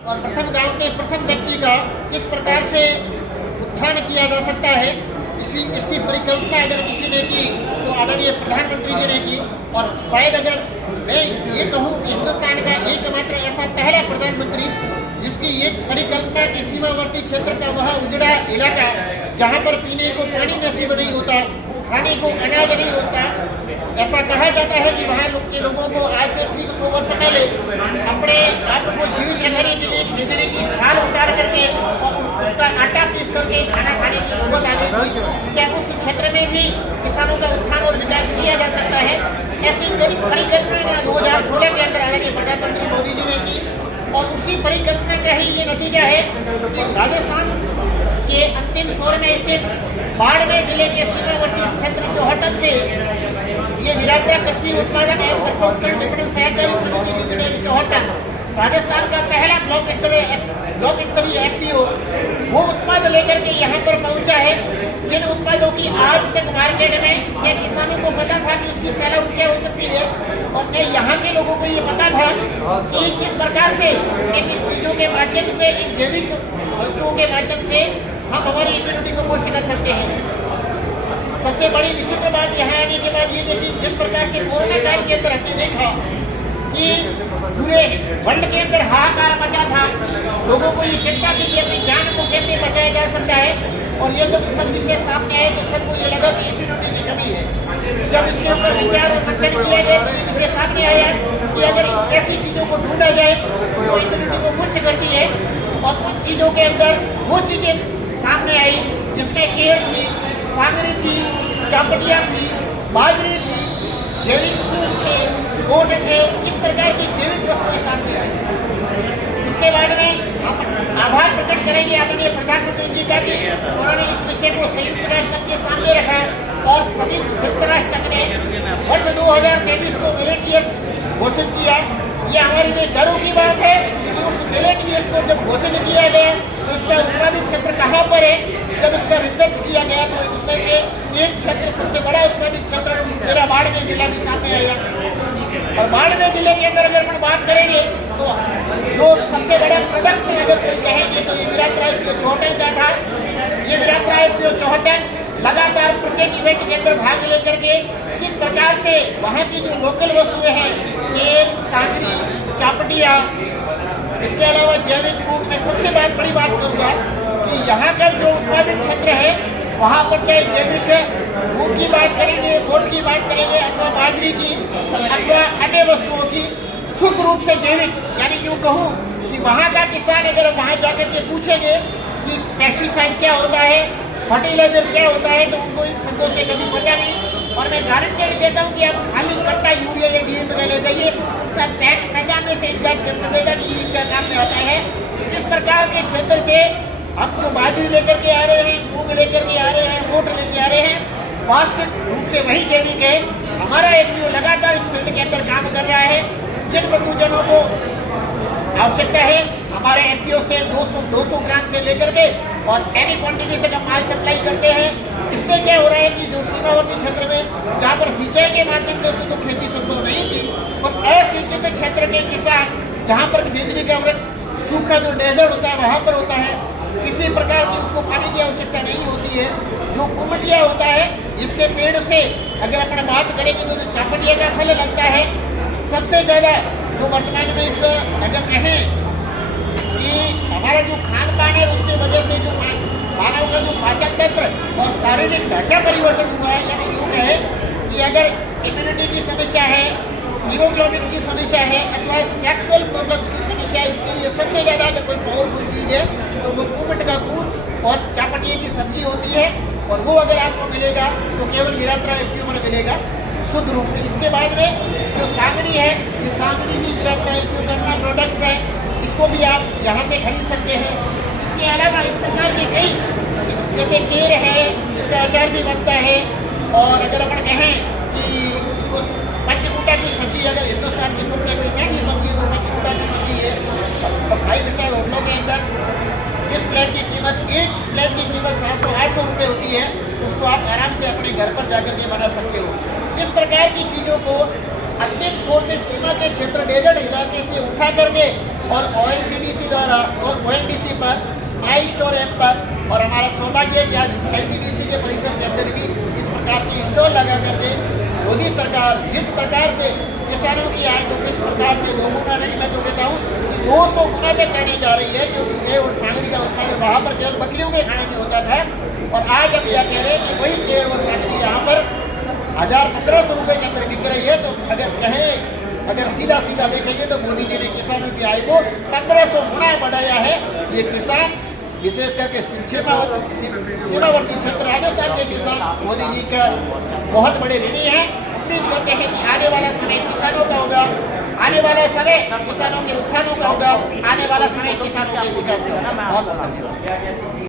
और प्रथम गांव के प्रथम व्यक्ति का किस प्रकार से उत्थान किया जा सकता है, इसकी परिकल्पना अगर किसी ने की तो आदरणीय प्रधानमंत्री जी ने की। और शायद अगर मैं ये कहूँ कि हिंदुस्तान का एकमात्र ऐसा पहला प्रधानमंत्री जिसकी एक परिकल्पना की सीमावर्ती क्षेत्र का वह उजड़ा इलाका जहाँ पर पीने को पानी नसीब नहीं होता, खाने को अनाज नहीं होता, ऐसा कहा जाता है कि वहाँ के लोगों को आज से 300 वर्ष पहले अपने आप को जीवित रखने के लिए भेजने की छाल उतार करके और उसका आटा पीस करके खाना खाने की नौबत आ गई थी। क्या उस क्षेत्र में भी किसानों का उत्थान और विकास किया जा सकता है? ऐसी परिकल्पना 2016 के अंदर आदरणीय प्रधानमंत्री मोदी जी ने की और उसी परिकल्पना का ही ये नतीजा है कि राजस्थान के अंतिम छोर में स्थित बाड़मेर जिले के सीमावर्ती क्षेत्र चौहटन से ये विराटरा कृषि उत्पादन एवं प्रसंस्करण विपणन सहकारी समिति लिमिटेड चौहटन राजस्थान का पहला ब्लॉक स्तरीय एफपीओ वो उत्पाद लेकर के यहाँ पर पहुँचा है, जिन उत्पादों की आज तक मार्केट में या किसानों को पता था कि उसकी सेल क्या हो सकती है और न यहाँ के लोगों को ये पता था कि किस प्रकार से इन चीजों के माध्यम से, इन जैविक वस्तुओं के माध्यम से हम हमारी इम्यूनिटी को पुष्ट कर सकते हैं। सबसे बड़ी विचित्र बात यहाँ आने के बाद ये देखिए जिस प्रकार से कोरोना काल के अंदर हमने देखा कि पूरे वर्ल्ड के अंदर हाहाकार मचा था, लोगों को ये चिंता थी कि अपनी जान को कैसे बचाया जा सकता है। और ये जब सब विषय सामने आए तो सबको ये लगा कि इम्यूनिटी की कमी है। जब इसके ऊपर विचार और मंथन किया गया तो ये विषय सामने आया कि अगर ऐसी चीजों को ढूंढा जाए जो इम्यूनिटी को पुष्ट करती है और उन चीजों के अंदर वो चीजें सामने आई जिसमें केर थी, सागरी थी, चापटिया थी, बाजरी थी, जैविक फ्रूट थे, ओट थे, इस प्रकार की जैविक वस्तुएं सामने आई। इसके बाद में हम आभार प्रकट करेंगे आदरणीय प्रधानमंत्री जी का कि उन्होंने इस विषय को संयुक्त राष्ट्र संघ के सामने रखा और सभी संयुक्त राष्ट्र संघ ने वर्ष 2023 को मिलेट ईयर्स घोषित किया। ये हमारे लिए गर्व की बात है कि उस मिलेट ईयर्स को जब घोषित किया गया तो इसका उत्पादित क्षेत्र कहाँ पर है। जब इसका रिसर्च किया गया तो उसमें से एक क्षेत्र सबसे बड़ा उत्पादित क्षेत्र मेरा बाड़मेर जिला भी सामने आया। और बाड़मेर जिले के अंदर अगर हम बात करेंगे तो जो सबसे बड़ा प्रोडक्ट अगर कोई कहेंगे तो ये विराटरा एफपीओ चौहटन का था। ये विराटरा एफपीओ चौहटन लगातार प्रत्येक इवेंट के अंदर भाग लेकर के किस प्रकार से वहाँ की जो लोकल वस्तुएं हैं, केर, सागरी, चापटिया, इसके अलावा जैविक रूप में सबसे बड़ी बात करूँगा कि यहाँ का जो उत्पादित क्षेत्र है वहाँ पर चाहे जैविक मूंग की बात करेंगे, ओट की बात करेंगे अथवा बाजरी की अथवा अन्य वस्तुओं की शुद्ध रूप से जैविक, यानी यूँ कहूँ कि वहाँ का किसान अगर वहाँ जाकर के पूछेंगे कि पेस्टिसाइड क्या होता है, फर्टिलाइजर क्या होता है, तो उनको इन शब्दों से कभी पता नहीं। और मैं गारंटी देता हूँ कि आप खाली कट्टा यूरिया या डीएपी में ले जाइए, सब पहचानने से इंतजार कर देगा कि ये क्या काम में आता है। जिस प्रकार के क्षेत्र से हम जो बाजरी लेकर के आ रहे हैं, मूंग लेकर के आ रहे हैं, ओट लेके आ रहे हैं, वास्तविक रूप से वही जैविक है। हमारा एफपीओ लगातार इस फील्ड के अंदर काम कर रहा है। जिन बंधुजनों को आवश्यकता है हमारे एफपीओ से 200 ग्राम से लेकर के और एनी क्वांटिटी तक हम माल सप्लाई करते हैं। इससे क्या हो रहा है कि जो सीमावर्ती क्षेत्र में जहाँ पर सिंचाई के माध्यम से तो खेती संभव नहीं थी और असिंचित क्षेत्र के किसान जहाँ पर बिजली का सूखा जो डेजर्ट होता है वहाँ पर होता है, किसी प्रकार की उसको पानी की आवश्यकता नहीं होती है। जो कुमटिया होता है इसके पेड़ से अगर अपन बात करेंगे तो जो चापटिया का फल लगता है सबसे ज्यादा जो वर्तमान में इस अगर कहें कि हमारा जो खान पान है उसकी वजह से जो मानव का जो पाचन तंत्र और शारीरिक ढांचा परिवर्तन हुआ है, यानी यूँ कहे कि अगर इम्यूनिटी की समस्या है, हीमोग्लोबिन की समस्या है अथवा सेक्सुअल प्रॉब्लम्स की समस्या है, इसके लिए सबसे ज्यादा अगर कोई पावरफुल चीज है तो वो कुमट का दूध और चापटिया की सब्जी होती है। और वो अगर आपको मिलेगा तो केवल विराटरा एफपीओ में मिलेगा शुद्ध रूप से। इसके बाद में जो सागरी है, ये सागरी भी विराटरा एफपीओ का अपना प्रोडक्ट्स है, इसको भी आप यहाँ से खरीद सकते हैं। इसके अलावा इस प्रकार के कई जैसे केर है, इसका अचार भी बनता है। और अगर अपन कहें कि इसको पंचकूटा की सब्जी अगर हिंदुस्तान की सबसे कोई महंगी सब्जी तो पंचकूटा की सब्जी है। और 5 स्टार होटलों के अंदर जिस प्लेट की कीमत, एक प्लेट की कीमत 700-800 रुपये होती है, उसको आप आराम से अपने घर पर जाकर के बना सकते हो। इस प्रकार की चीज़ों को अंतिम छोर से सीमा के क्षेत्र डेजर्ट इलाके से उठा करके और ONGC द्वारा हमारा सौभाग्य है कि आज ICDC के परिसर के अंदर भी इस प्रकार की स्टॉल लगा करके मोदी सरकार जिस प्रकार से किसानों की आय को किस प्रकार से दोगुना नहीं, मैं तो कहता हूँ कि 200 गुना तक करने जा रही है, क्योंकि गेह और सांगरी का उत्पादन वहाँ पर केवल बकरियों के खाने में होता था, और आज हम यह कह रहे हैं कि वही गेह और सांगरी यहाँ पर 1000-1500 रुपए के अंदर बिक रही है। तो अगर सीधा देखेंगे तो मोदी जी ने किसानों की आय को 1500 गुना बढ़ाया है। ये किसान विशेष करके सीमावर्ती क्षेत्र राजस्थान के किसान मोदी जी का बहुत बड़े ऋणी हैं। उम्मीद करते हैं कि आने वाला समय किसानों का होगा, आने वाला समय किसानों के उत्थानों का होगा, आने वाला समय किसानों के विकास का होगा। बहुत धन्यवाद।